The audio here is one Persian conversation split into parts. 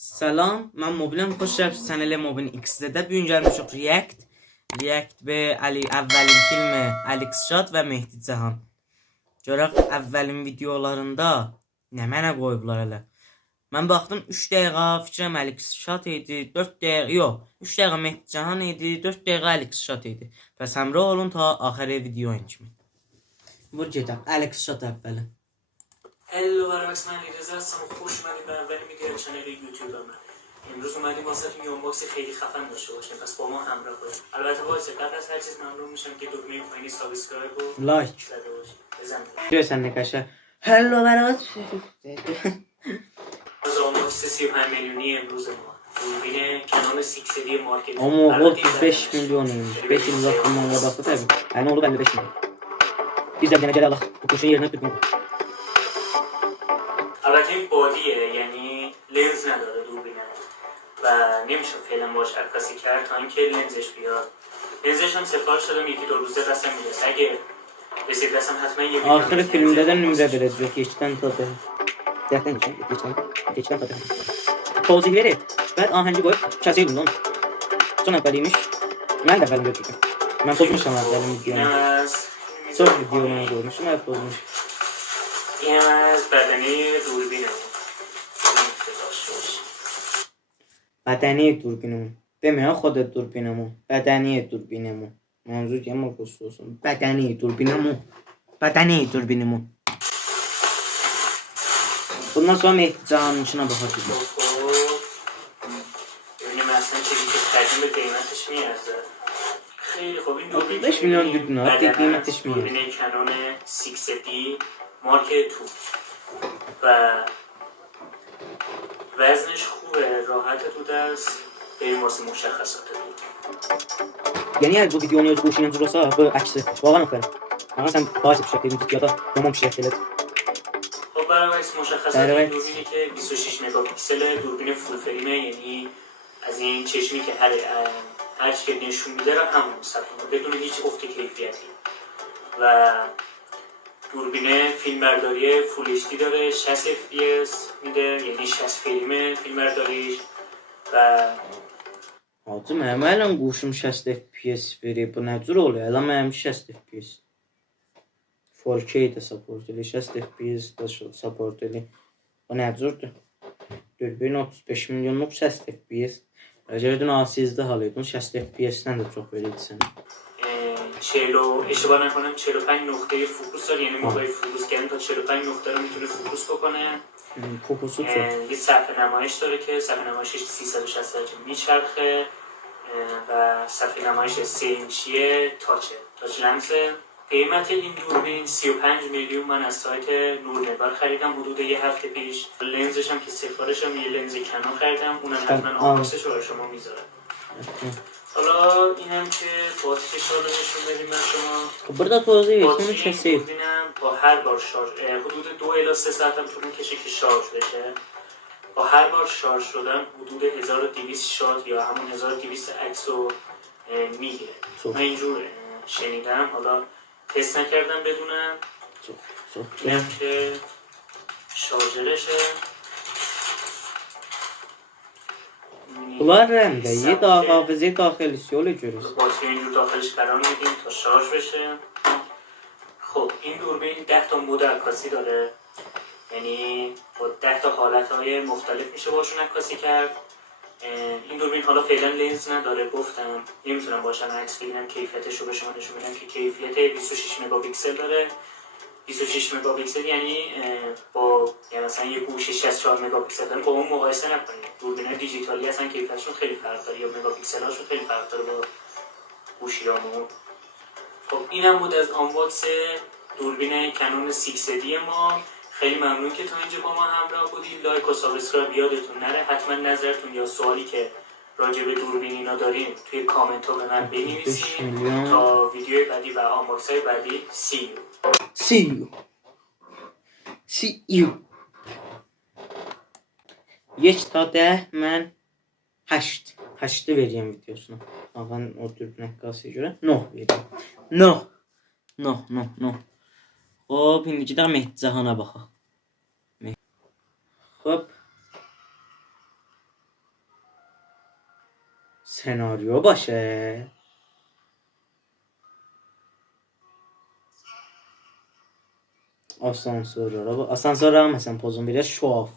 Salam, mən Mobiləm. Xoş gəlibsiniz sənələ Mobil X-də. Bu gün gəlmişik React və əvvəlin filmi Alex Shot və Mehdi Cahan. Görək əvvəlin videolarında nə mənə qoyublar elə. Mən baxdım 3 dəqiqə fikrəm Alex Shot idi, 4 dəqiqə yox, 3 dəqiqə Mehdi Cahan idi, 4 dəqiqə Alex Shot idi. Bəs həmrə olun ta axırı videoya kimi. Vur gedək Alex Shot əvvəli. هلو برعکس من اجازه هستم خوش اومدید به اولین ویدیو چنل یوتیوبمه. امروز اومدیم واسهتون یه آنباکس خیلی خفن داشته باشیم، پس با ما همراه باشید. البته واسه قبل از هر چیز ممنون میشم که دکمه پایینی سابسکرایب و لایک زده باشید. بزنید. Görsən nə qəşəng. Hello برعکس. از آنباکس 35 میلیونی امروز ما. دوربین کنون 6D مارکت. Amma 35 milyon imiş. 5 yıl zamanla baxdı təbii. Yəni oldu 55 milyon. Biz də bir dənə gələ alaq. Bu kuşun yerinə tutmaq. البته این بادیه، یعنی لنز نداره دوربینه و نمیشه فعلا باش عکاسی کرد تا اینکه لنزش بیاد. لنزش هم سفارش دادم، یکی دو روزه دستم میرسه. اگه رسید دستم حتما یه ویدیو Axırı filmdə də nümrə verəcək. Keçdən tadı. Keçdən tadı. Pozu verib. Bəd ahəngi qoyub kəsəydim onu. Son əvvəliymiş. Mən də əvvəlini götürdüm. Mən pozmuşam əvvəlini videonu. Çox videonu qoymuşum, əvvəl pozmuş. این از بدنه دوربینم. بدنه دوربینمون. Deməyə xoda durbinamı. Bədəni durbinamı. Mövzu ki, amma qoşdu olsun. Bədəni durbinamı. Bədəni durbinamı. Bundan sonra Mehdi Cahan'ın içine bakacağız. ببینیم اصلا چیزی که خریدیم به قیمتش میارزه. خیلی خوب، این 35 milyon دوربین قیمتش میارزه. دوربین کنون 6D مارک 2 و وزنش خوبه، راحت تو دست، بریم واسه مشخصات بود. Yəni əgər bu videonu öz quşu ilə cürəsə, bu əksi. Vallahi aferin. Amma sən bazı bir şey dedin ya da tamam bir şey elədi. خب برای مشخصات دوربینی که 26 مگاپیکسل دوربین فول فریمه، یعنی از این چشمی که هر چی که نشون میده رو همون مستقیما بدون هیچ افت کیفیتی و دوربین فیلمبرداری فول اچ دی داره، 60 FPS میده، یعنی 60 فریم فیلمبرداریش و Hacı mənim ələn quşum 60 FPS verir. Bu nə cür oluyor? Elə mənim 60 FPS. 4K də support edir, 60 FPS də support edir. Bu nə cürdür? Dürbün 35 milyonluq 60 FPS. Əgər nasizdə hal edin 60 FPS-dən də çox verir sənə. 40 اشتباه نکنم 45 نقطه فوکوس داره، یعنی موقع فوکوس کردن تا 45 نقطه رو میتونه فوکوس بکنه. Fokusu çox. یه صفحه نمایش داره که صفحه نمایشش 360 درجه میچرخه و صفحه نمایش 3 اینچیه، تاچ لنسه. قیمت این دوربین 35 میلیون من از سایت نورنبر خریدم حدود یه هفته پیش. لنزش هم که سفارشم یه لنز کنون خریدم، اونم حتما آنباکسش رو برای شما میذارم. حالا اینم که باتریش رو نشون بدیم من شما. Burada توضیح باتری میدم کسی. دوربینم با هر بار شارژ حدود 2 الی 3 ساعت هم طول میکشه که شارژ بشه. با هر بار شارژ شدن حدود 1200 شات یا همون 1200 عکس رو میگیره. من اینجور شنیدم، حالا تست نکردم بدونم. اینم که شارژرشه. Bunlar rəmdə, hafizə daxilisi yolu görürüz. باتری اینجور داخلش قرار میدیم تا شارژ بشه. خب این دوربین 10 تا مود عکاسی داره، یعنی با 10 تا حالتهای مختلف میشه باشون عکاسی کرد. این دوربین حالا فعلا لنز نداره، گفتم نمیتونم باشن عکس بگیرم کیفیتش رو به شما نشون بدم که کیفیت 26 مگاپیکسل داره. 26 مگاپیکسل یعنی یعنی مثلا یه گوشی 64 مگاپیکسل داره، با اون مقایسه نکنید. دوربین‌های دیجیتالی اصلا کیفیتشون خیلی فرق داره یا مگاپیکسل‌هاشون خیلی فرق داره با گوشیامون. خب اینم بود از آنباکس دوربین کنون 6D ما. خیلی ممنون که تا اینجا با ما همراه بودید. لایک و سابسکرایب یادتون نره. حتما نظرتون یا سوالی که راجع به دوربین اینا دارین توی کامنت ها به من بنویسین. تا ویدیو بعدی و آنباکس های بعدی See you. Geç ta 10 mən 8 verəcəm videosuna. Ağan o dürbün əqqasıya görə 9 verəcəm. 9. Hop, indi gedək Mehdi Cahana baxaq. Hop. Senaryo başı. Asansör mesela pozun biraz show off.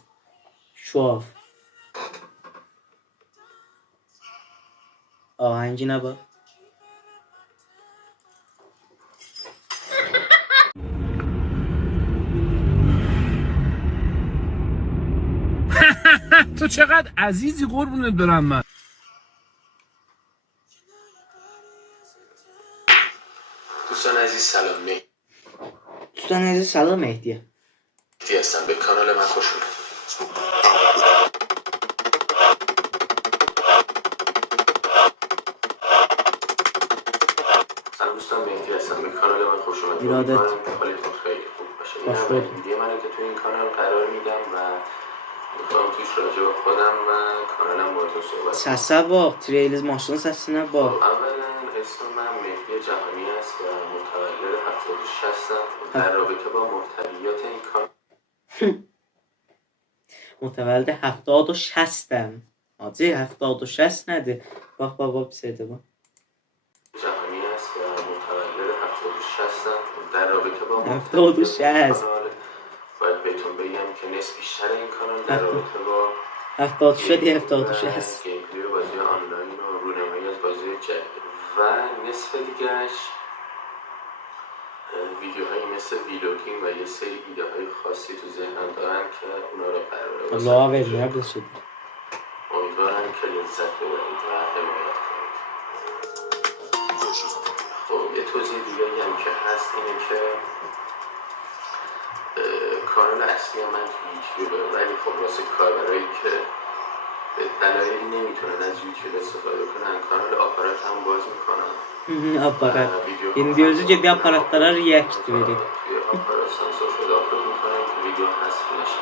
Show off. Ahengine bak. تو چقدر عزیزی قربونت برم من. دوستان عزیز سلام، Tutan Aziz salam Mehdi'ye. مهدی هستم. به کانال من خوش اومدید. سلام دوستان، مهدی هستم. به کانال من خوش اومدید. ایرادت. امیدوارم که حالتون خیلی خوب باشه. این خوش اولین بود. ویدیو منه که تو این کانال قرار میدم و میخوام توش راجع به خودم و کانالم باهاتون صحبت کنم. Səsə bax, treyliz maşının səsinə bax. اولا اسم من مهدی جهانی است و متولد 76 هستم. در رابطه با محتویات این کانال Mütəvəllid 76-əm. Hacı 76 nədir? Bax bax pis idi bu. جهانی است و متولد 76 هستم. در رابطه با 76 کانال باید بهتون بگم که نصف بیشتر این کانال در رابطه با 76 76. گیم پلی بازی آنلاین و رونمایی از بازی جدید و نصف دیگهش ویدیوهایی مثل ویلوگینگ و یه سری ایده های خاصی تو ذهنم دارن که اونا رو قراره Allah واسه vermir bilsin. امیدوارم که لذت ببرید و حمایت کنید. خب یه توضیح دیگه هم که هست اینه که کانال اصلی من تو یوتیوبه، ولی خب واسه کاربرایی که به دلایلی نمیتونن از یوتیوب استفاده کنن کانال آپارات هم باز میکنم. Aparat. İndi özü gedib aparatlara react verir. توی آپارات سانسور شده آپلود میکنم که ویدیو حذف نشه.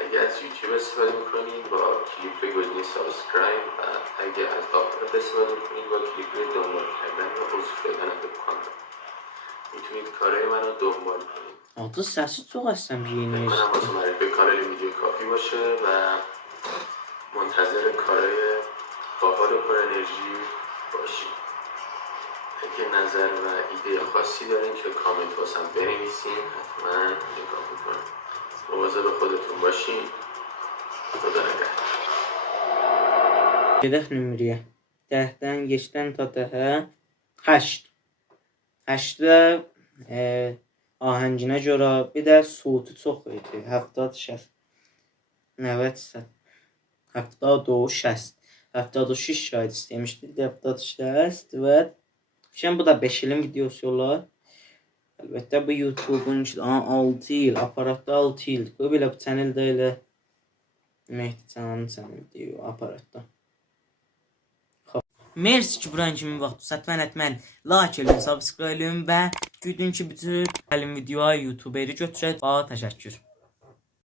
اگه از یوتیوب استفاده میکنین با کلیک روی گزینه سابسکرایب و اگه از آپارات استفاده میکنین با کلیک روی دنبال کردن و عضو شدن به کانال میتونید کارهای منو دنبال کنید. Adı səsi çox əsəm yeni کنم واسه معرفی کانال ویدیو کافی باشه و منتظر کارهای باحال و پر انرژی باشید. اگه نظر و ایده خاصی دارین که کامنت واسم بنویسین، حتما نگاه میکنم. مواظب خودتون باشین. خدا نگهدار. Gedək nömrəyə. 10-dən keçdən ta 8. 8-də ahənginə görə bir də suutu çox idi. 70 60. 90 72 60. 76 şahid istəmişdi. 70 60 və şimdi bu da 5 ilin videosu olar. Əlbəttə bu YouTube'un 6 il, aparatda 6 il. Bu belə bu channeldə elə Mehdi Cananın channeli deyir aparatda. Mersi ki buran kimi vaxt satman etmən like edin, subscribe edin və güdün ki bütün əlim videoya YouTube'eri götürək. Təşəkkür.